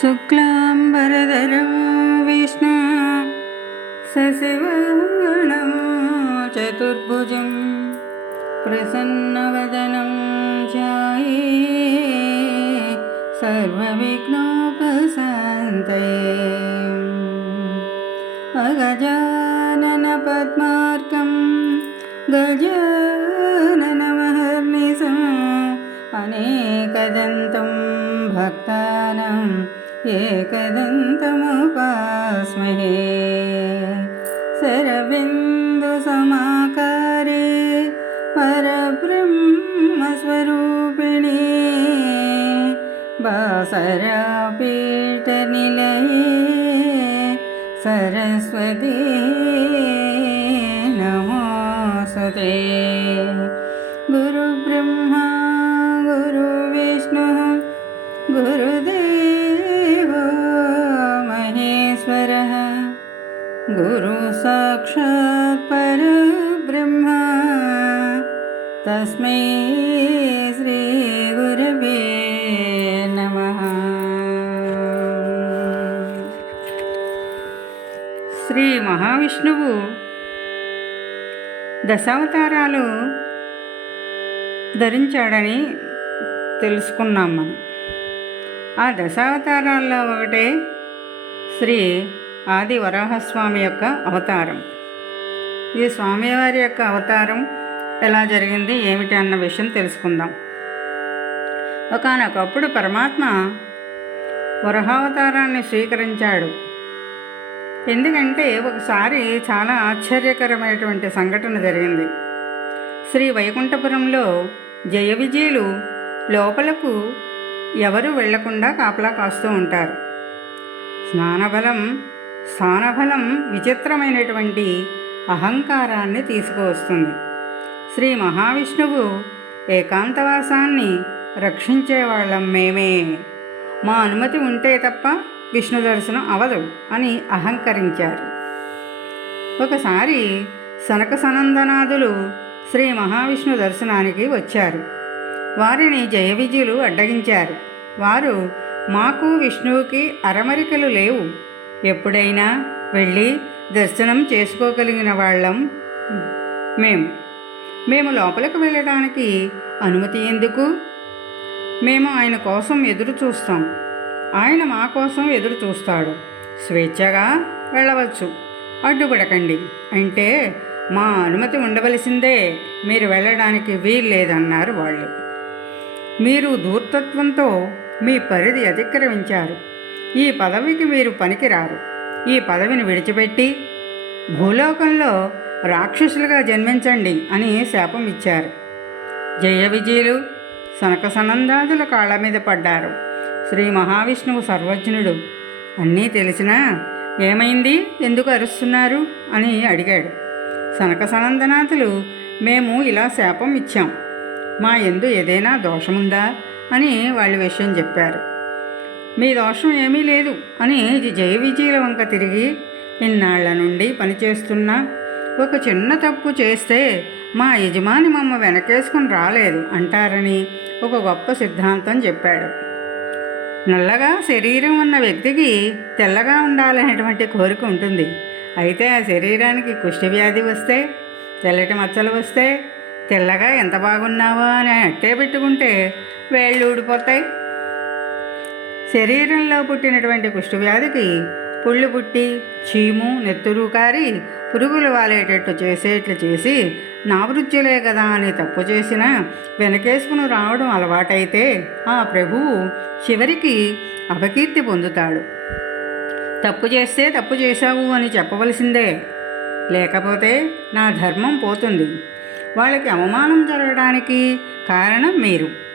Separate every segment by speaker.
Speaker 1: शुक्लाम्बरधरं विष्णु सशिवनं चतुर्भुजं प्रसन्नवदनं ध्याये सर्वविघ्नोपशान्तये। अगजाननपद्मार्कं गजाननमहर्निशम् अनेकदन्तं भक्तानाम् एकदन्तमुपास्महे शरबिन्दुसमाकारे परब्रह्मस्वरूपिणे बासरापीठनिलये सरस्वती नमोऽस्तुते गुरुब्रह्मा गुरुसाक्षात् परब्रह्म तस्मै श्रीगुरवे नमः శ్రీ మహావిష్ణువు దశావతారాలు ధరించాడని తెలుసుకున్నాం మనం ఆ దశావతారాల్లో ఒకటే శ్రీ ఆది వరాహస్వామి యొక్క అవతారం. ఈ స్వామివారి యొక్క అవతారం ఎలా జరిగింది ఏమిటి అన్న విషయం తెలుసుకుందాం. ఒకనొకప్పుడు పరమాత్మ వరహావతారాన్ని స్వీకరించాడు. ఎందుకంటే ఒకసారి చాలా ఆశ్చర్యకరమైనటువంటి సంఘటన జరిగింది. శ్రీ వైకుంఠపురంలో జయ విజయులు లోపలకు ఎవరు వెళ్ళకుండా కాపలా కాస్తూ ఉంటారు. స్నానబలం సానఫలం విచిత్రమైనటువంటి అహంకారాన్ని తీసుకువస్తుంది. శ్రీ మహావిష్ణువు ఏకాంతవాసాన్ని రక్షించే వాళ్ళం మేమే. మా అనుమతి ఉంటే తప్ప విష్ణు దర్శనం అవదు అని అహంకరించారు. ఒకసారి సనక సనందనాథులు శ్రీ మహావిష్ణు దర్శనానికి వచ్చారు. వారిని జయ విజయులు అడ్డగించారు. వారు మాకు విష్ణువుకి అరమరికలు లేవు. ఎప్పుడైనా వెళ్ళి దర్శనం చేసుకోగలిగిన వాళ్ళం మేము మేము లోపలికి వెళ్ళడానికి అనుమతి ఎందుకు? మేము ఆయన కోసం ఎదురు చూస్తాం. ఆయన మా కోసం ఎదురు చూస్తాడు. స్వేచ్ఛగా వెళ్ళవచ్చు. అడ్డుపడకండి. అంటే మా అనుమతి ఉండవలసిందే. మీరు వెళ్ళడానికి వీలు లేదన్నారు వాళ్ళు. మీరు దూర్తత్వంతో మీ పరిధి అతిక్రమించారు. ఈ పదవికి మీరు పనికిరారు. ఈ పదవిని విడిచిపెట్టి భూలోకంలో రాక్షసులుగా జన్మించండి అని శాపం ఇచ్చారు. జయ విజయులు సనక సనందాదుల కాళ్ళ మీద పడ్డారు. శ్రీ మహావిష్ణువు సర్వజ్ఞుడు అన్నీ తెలిసినా ఏమైంది? ఎందుకు అరుస్తున్నారు? అని అడిగాడు. సనక సనందనాథులు మేము ఇలా శాపం ఇచ్చాం. మా ఎందు ఏదైనా దోషముందా? అని వాళ్ళ విషయం చెప్పారు. మీ దోషం ఏమీ లేదు అని జయ విజయుల వంక తిరిగి ఇన్నాళ్ళ నుండి పనిచేస్తున్నా. ఒక చిన్న తప్పు చేస్తే మా యజమాని మమ్మ వెనకేసుకుని రాలేదు అంటారని ఒక గొప్ప సిద్ధాంతం చెప్పాడు. నల్లగా శరీరం ఉన్న వ్యక్తికి తెల్లగా ఉండాలనేటువంటి కోరిక ఉంటుంది. అయితే ఆ శరీరానికి కుష్టి వ్యాధి వస్తే తెల్లటి మచ్చలు వస్తే తెల్లగా ఎంత బాగున్నావా అని అట్టే పెట్టుకుంటే వేళ్ళు ఊడిపోతాయి. శరీరంలో పుట్టినటువంటి కుష్ఠవ్యాధికి పుళ్ళు పుట్టి చీము నెత్తురు కారి పురుగులు వాలేటట్టు చేసేట్లు చేసి నావృత్యులే కదా అని తప్పు చేసినా వెనకేసుకుని రావడం అలవాటైతే ఆ ప్రభువు చివరికి అపకీర్తి పొందుతాడు. తప్పు చేస్తే తప్పు చేశావు అని చెప్పవలసిందే. లేకపోతే నా ధర్మం పోతుంది. వాళ్ళకి అవమానం జరగడానికి కారణం మీరు.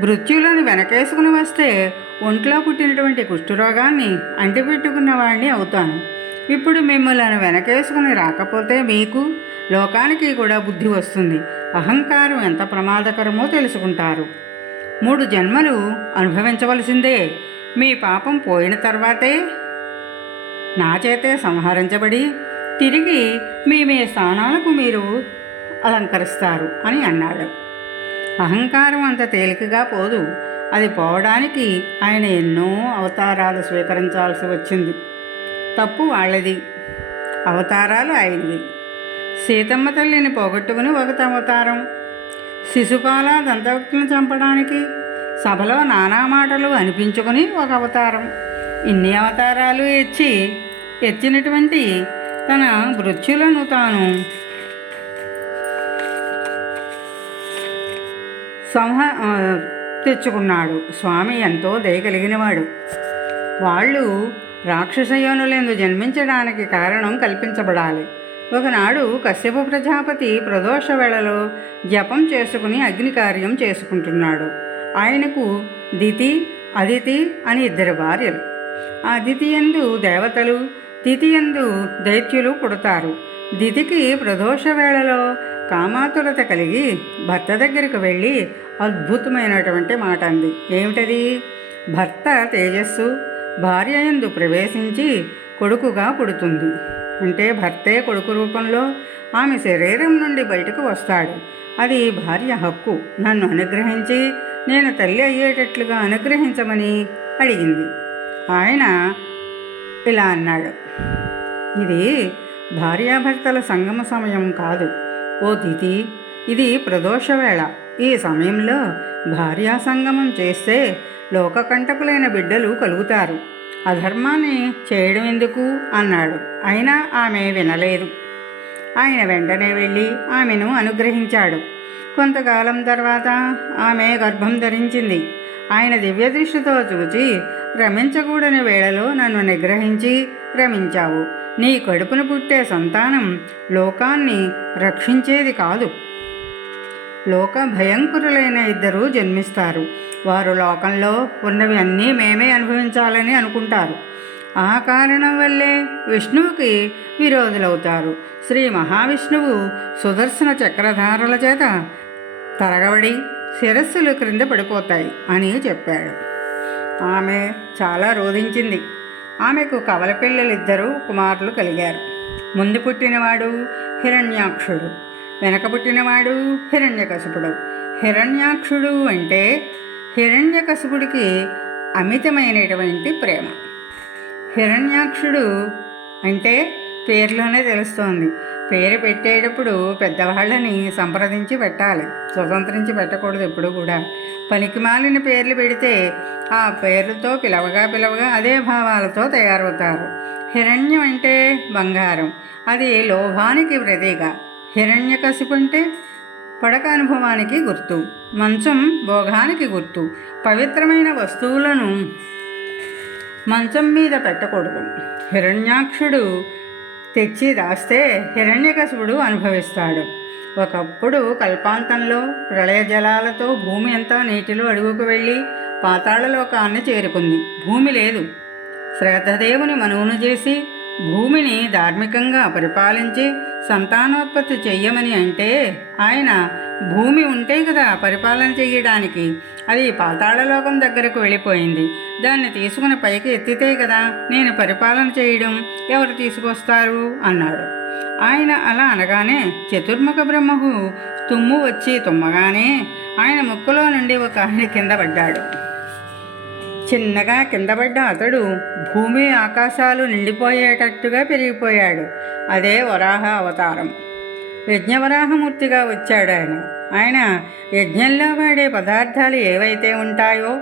Speaker 1: మృత్యులను వెనకేసుకుని వస్తే ఒంట్లో పుట్టినటువంటి కుష్ఠరోగాన్ని అంటిపెట్టుకున్న వాడిని అవుతాను. ఇప్పుడు మిమ్మల్ని వెనకేసుకుని రాకపోతే మీకు లోకానికి కూడా బుద్ధి వస్తుంది. అహంకారం ఎంత ప్రమాదకరమో తెలుసుకుంటారు. మూడు జన్మలు అనుభవించవలసిందే. మీ పాపం పోయిన తర్వాతే నా చేతే సంహరించబడి తిరిగి మీ మీ స్థానాలకు మీరు అలంకరిస్తారు అని అన్నాడు. అహంకారం అంత తేలికగా పోదు. అది పోవడానికి ఆయన ఎన్నో అవతారాలు స్వీకరించాల్సి వచ్చింది. తప్పు వాళ్ళది. అవతారాలు ఆయనవి. సీతమ్మ తల్లిని పోగొట్టుకుని ఒక అవతారం. శిశుపాల దంతవక్తులను చంపడానికి సభలో నానా మాటలు అనిపించుకుని ఒక అవతారం. ఇన్ని అవతారాలు ఎచ్చి ఎచ్చినటువంటి తన మృత్యులను తాను సంహ తెచ్చుకున్నాడు. స్వామి ఎంతో దయ కలిగినవాడు. వాళ్ళు రాక్షసయోనులందు జన్మించడానికి కారణం కల్పించబడాలి. ఒకనాడు కశ్యప ప్రజాపతి ప్రదోష వేళలో జపం చేసుకుని అగ్ని కార్యం చేసుకుంటున్నాడు. ఆయనకు దితి అదితి అని ఇద్దరు భార్యలు. ఆ దితి ఎందు దేవతలు తిథి ఎందు దైత్యులు పుడతారు. దితికి ప్రదోష వేళలో కామాతురత కలిగి భర్త దగ్గరికి వెళ్ళి అద్భుతమైనటువంటి మాట అంది. ఏమిటది? భర్త తేజస్సు భార్య ఎందు ప్రవేశించి కొడుకుగా పుడుతుంది. అంటే భర్తే కొడుకు రూపంలో ఆమె శరీరం నుండి బయటకు వస్తాడు. అది భార్య హక్కు. నన్ను అనుగ్రహించి నేను తల్లి అయ్యేటట్లుగా అనుగ్రహించమని అడిగింది. ఆయన ఇలా అన్నాడు. ఇది భార్యాభర్తల సంగమ సమయం కాదు. ఓ తిథి ఇది ప్రదోషవేళ. ఈ సమయంలో భార్యా సంగమం చేస్తే లోకకంటకులైన బిడ్డలు కలుగుతారు. అధర్మాన్ని చేయడం ఎందుకు? అన్నాడు. అయినా ఆమె వినలేదు. ఆయన వెంటనే వెళ్ళి ఆమెను అనుగ్రహించాడు. కొంతకాలం తర్వాత ఆమె గర్భం ధరించింది. ఆయన దివ్య దృష్టితో చూచి రమించకూడని వేళలో నన్ను నిగ్రహించి రమించావు. నీ కడుపున పుట్టే సంతానం లోకాన్ని రక్షించేది కాదు. లోక భయంకరులైన ఇద్దరు జన్మిస్తారు. వారు లోకంలో ఉన్నవి అన్నీ మేమే అనుభవించాలని అనుకుంటారు. ఆ కారణం వల్లే విష్ణువుకి విరోధులవుతారు. శ్రీ మహావిష్ణువు సుదర్శన చక్రధారల చేత తరగబడి శిరస్సులు క్రింద పడిపోతాయి అని చెప్పాడు. ఆమె చాలా రోధించింది. ఆమెకు కవల పిల్లలిద్దరూ కుమారులు కలిగారు. ముందు పుట్టినవాడు హిరణ్యాక్షుడు వెనక పుట్టినవాడు హిరణ్యకశపుడు. హిరణ్యాక్షుడు అంటే హిరణ్యకశిపుడికి అమితమైనటువంటి ప్రేమ. హిరణ్యాక్షుడు అంటే పేరులోనే తెలుస్తోంది. పేరు పెట్టేటప్పుడు పెద్దవాళ్ళని సంప్రదించి పెట్టాలి. స్వతంత్రించి పెట్టకూడదు ఎప్పుడు కూడా. పనికిమాలిన పేర్లు పెడితే ఆ పేర్లతో పిలవగా పిలవగా అదే భావాలతో తయారవుతారు. హిరణ్యం అంటే బంగారం. అది లోభానికి ప్రతీక. హిరణ్య అంటే పడక అనుభవానికి గుర్తు. మంచం భోగానికి గుర్తు. పవిత్రమైన వస్తువులను మంచం మీద పెట్టకూడదు. హిరణ్యాక్షుడు తెచ్చి దాస్తే హిరణ్యకశుడు అనుభవిస్తాడు. ఒకప్పుడు కల్పాంతంలో ప్రళయ జలాలతో భూమి అంతా నీటిలో అడుగుకు వెళ్ళి పాతాళలోకాన్ని చేరుకుంది. భూమి లేదు. శ్రద్ధదేవుని మనువును చేసి భూమిని ధార్మికంగా పరిపాలించి సంతానోత్పత్తి చెయ్యమని అంటే ఆయన భూమి ఉంటే కదా పరిపాలన చెయ్యడానికి అది పాతాళలోకం దగ్గరకు వెళ్ళిపోయింది. దాన్ని తీసుకుని పైకి ఎత్తితే కదా నేను పరిపాలన చేయడం ఎవరు తీసుకొస్తారు? అన్నాడు. ఆయన అలా అనగానే చతుర్ముఖ బ్రహ్మకు తుమ్ము వచ్చి తుమ్మగానే ఆయన ముక్కులో నుండి ఒక ఆయన కింద పడ్డాడు. చిన్నగా కింద పడ్డ అతడు భూమి ఆకాశాలు నిండిపోయేటట్టుగా పెరిగిపోయాడు. అదే వరాహ అవతారం. యజ్ఞవరాహమూర్తిగా వచ్చాడు ఆయన ఆయన యజ్ఞంలో వాడే పదార్థాలు ఏవైతే ఉంటాయో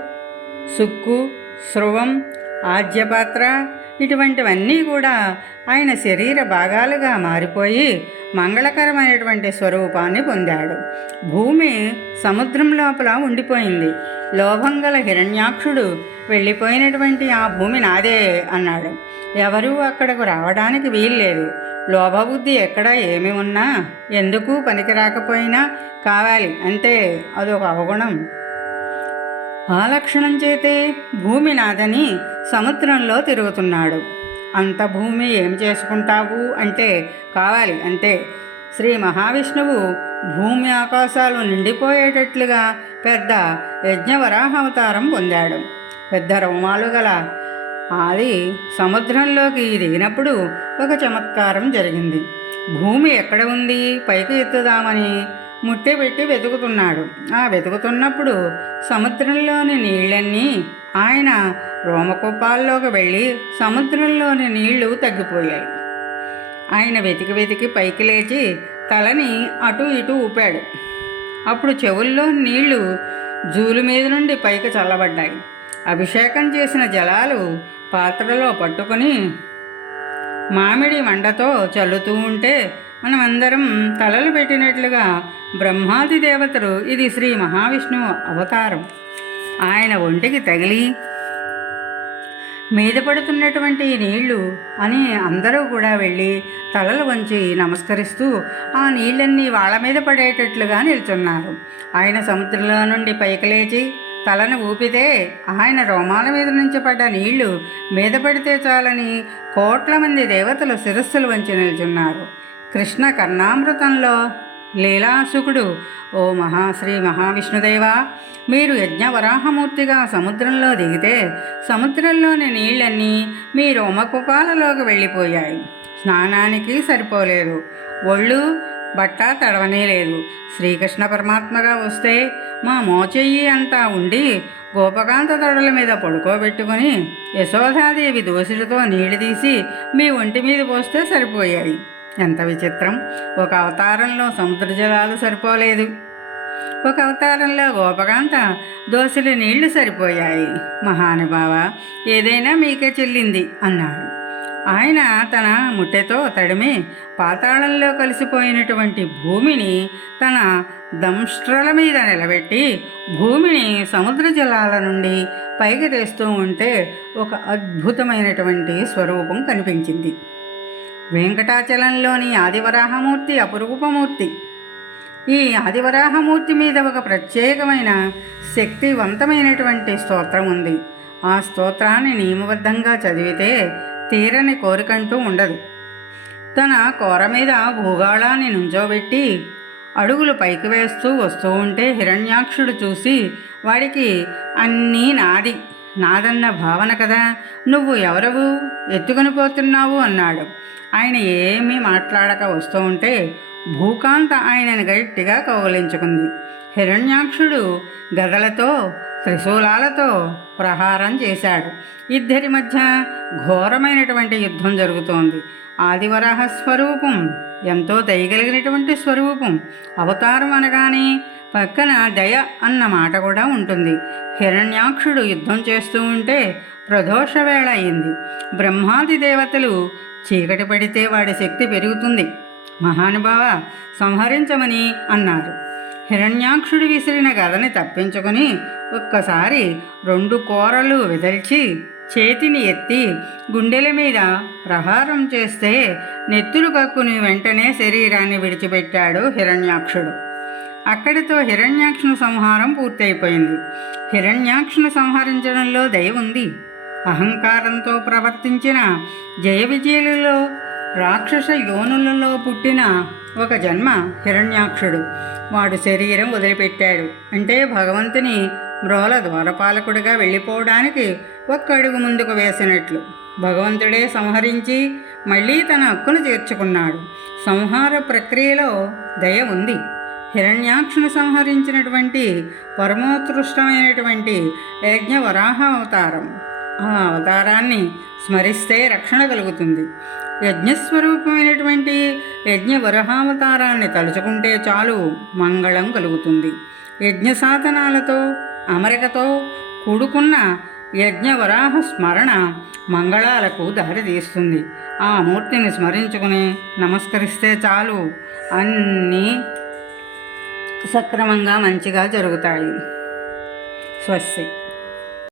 Speaker 1: సుక్కు స్రువం ఆజ్యపాత్ర ఇటువంటివన్నీ కూడా ఆయన శరీర భాగాలుగా మారిపోయి మంగళకరమైనటువంటి స్వరూపాన్ని పొందాడు. భూమి సముద్రం లోపల ఉండిపోయింది. లోభంగల హిరణ్యాక్షుడు వెళ్ళిపోయినటువంటి ఆ భూమి నాదే అన్నాడు. ఎవరూ అక్కడకు రావడానికి వీల్లేదు. లోభబుద్ధి ఎక్కడ ఏమి ఉన్నా ఎందుకు పనికి రాకపోయినా కావాలి అంతే అదొక అవగుణం. ఆ లక్షణం చేతే భూమి నాదని సముద్రంలో తిరుగుతున్నాడు. అంత భూమి ఏం చేసుకుంటావు అంటే కావాలి అంతే శ్రీ మహావిష్ణువు భూమి ఆకాశాలు నిండిపోయేటట్లుగా పెద్ద యజ్ఞవరాహ అవతారం పొందాడు. పెద్ద రోమాలు గల అది సముద్రంలోకి దిగినప్పుడు ఒక చమత్కారం జరిగింది. భూమి ఎక్కడ ఉంది? పైకి ఎత్తుదామని ముట్టె పెట్టి వెతుకుతున్నాడు. ఆ వెతుకుతున్నప్పుడు సముద్రంలోని నీళ్ళన్నీ ఆయన రోమకుప్పాల్లోకి వెళ్ళి సముద్రంలోని నీళ్ళు తగ్గిపోయాయి. ఆయన వెతికి వెతికి పైకి లేచి తలని అటు ఇటు ఊపాడు. అప్పుడు చెవుల్లో నీళ్ళు జూలు మీద నుండి పైకి చల్లబడ్డాయి. అభిషేకం చేసిన జలాలు పాత్రలో పట్టుకొని మామిడి మండతో చల్లుతూ ఉంటే మనమందరం తలలు పెట్టినట్లుగా బ్రహ్మాది దేవతలు ఇది శ్రీ మహావిష్ణువు అవతారం. ఆయన ఒంటికి తగిలి మీద పడుతున్నటువంటి నీళ్ళు అని అందరూ కూడా వెళ్ళి తలలు వంచి నమస్కరిస్తూ ఆ నీళ్ళన్నీ వాళ్ళ మీద పడేటట్లుగా నిల్చున్నారు. ఆయన సముద్రంలో నుండి పైకి లేచి తలను ఊపితే ఆయన రోమాల మీద నుంచి పడ్డ నీళ్ళు మీద పడితే చాలని కోట్ల మంది దేవతలు శిరస్సులు వంచి నిల్చున్నారు. కృష్ణ కర్ణామృతంలో లీలాసుకుడు ఓ మహాశ్రీ మహావిష్ణుదేవా మీరు యజ్ఞవరాహమూర్తిగా సముద్రంలో దిగితే సముద్రంలోని నీళ్ళన్నీ మీ రోమకుపాలలోకి వెళ్ళిపోయాయి. స్నానానికి సరిపోలేదు. ఒళ్ళు బట్ట తడవనే లేదు. శ్రీకృష్ణ పరమాత్మగా వస్తే మా మోచెయ్యి అంతా ఉండి గోపకాంత తొడల మీద పడుకోబెట్టుకొని యశోధాదేవి దోసిడితో నీళ్ళు తీసి మీ ఒంటి మీద పోస్తే సరిపోయాయి ఎంత విచిత్రం! ఒక అవతారంలో సముద్ర జలాలు సరిపోలేదు. ఒక అవతారంలో గోపకాంత దోశలు నీళ్ళు సరిపోయాయి. మహానుభావ ఏదైనా మీకే చెల్లింది అన్నాడు. ఆయన తన ముట్టెతో తడిమి పాతాళంలో కలిసిపోయినటువంటి భూమిని తన దంష్ట్రల మీద నిలబెట్టి భూమిని సముద్ర జలాల నుండి పైకి తెస్తూ ఉంటే ఒక అద్భుతమైనటువంటి స్వరూపం కనిపించింది. వెంకటాచలంలోని ఆదివరాహమూర్తి అపురూపమూర్తి. ఈ ఆదివరాహమూర్తి మీద ఒక ప్రత్యేకమైన శక్తివంతమైనటువంటి స్తోత్రం ఉంది. ఆ స్తోత్రాన్ని నియమబద్ధంగా చదివితే తీరని కోరికంటూ ఉండదు. తన కూర మీద భూగాళాన్ని నుంచోబెట్టి అడుగులు పైకి వేస్తూ వస్తూ ఉంటే హిరణ్యాక్షుడు చూసి వాడికి అన్నీ నాది నాదన్న భావన కదా నువ్వు ఎవరవు ఎత్తుకొని పోతున్నావు అన్నాడు. ఆయన ఏమీ మాట్లాడక వస్తూ ఉంటే భూకాంత ఆయనను గట్టిగా కౌగలించుకుంది. హిరణ్యాక్షుడు గదలతో త్రిశూలాలతో ప్రహారం చేశాడు. ఇద్దరి మధ్య ఘోరమైనటువంటి యుద్ధం జరుగుతోంది. ఆదివరాహ స్వరూపం ఎంతో దయగలిగినటువంటి స్వరూపం అవతారం అనగానే పక్కన దయ అన్న మాట కూడా ఉంటుంది. హిరణ్యాక్షుడు యుద్ధం చేస్తూ ఉంటే ప్రదోష వేళ అయింది. బ్రహ్మాది దేవతలు చీకటి పడితే వాడి శక్తి పెరుగుతుంది. మహానుభావ సంహరించమని అన్నారు. హిరణ్యాక్షుడు విసిరిన గదని తప్పించుకొని ఒక్కసారి రెండు కూరలు విదల్చి చేతిని ఎత్తి గుండెల మీద ప్రహారం చేస్తే నెత్తురు కక్కుని వెంటనే శరీరాన్ని విడిచిపెట్టాడు హిరణ్యాక్షుడు. అక్కడితో హిరణ్యాక్షుని సంహారం పూర్తయిపోయింది. హిరణ్యాక్షుని సంహరించడంలో దయ ఉంది. అహంకారంతో ప్రవర్తించిన జయ విజయులలో రాక్షస యోనులలో పుట్టిన ఒక జన్మ హిరణ్యాక్షుడు. వాడు శరీరం వదిలిపెట్టాడు. అంటే భగవంతుని మ్రోల ద్వారపాలకుడిగా వెళ్ళిపోవడానికి ఒక్క అడుగు ముందుకు వేసినట్లు. భగవంతుడే సంహరించి మళ్ళీ తన హక్కును చేర్చుకున్నాడు సంహార ప్రక్రియలో దయ ఉంది. హిరణ్యాక్షుని సంహరించినటువంటి పరమోత్కృష్టమైనటువంటి యజ్ఞ వరాహ అవతారం. ఆ అవతారాన్ని స్మరిస్తే రక్షణ కలుగుతుంది. యజ్ఞస్వరూపమైనటువంటి యజ్ఞ వరహావతారాన్ని తలుచుకుంటే చాలు మంగళం కలుగుతుంది. యజ్ఞ సాధనాలతో అమరికతో కూడుకున్న యజ్ఞవరాహ స్మరణ మంగళాలకు దారితీస్తుంది. ఆ మూర్తిని స్మరించుకుని నమస్కరిస్తే చాలు. అన్నీ సక్రమంగా మంచిగా జరుగుతాయి. స్వస్తి.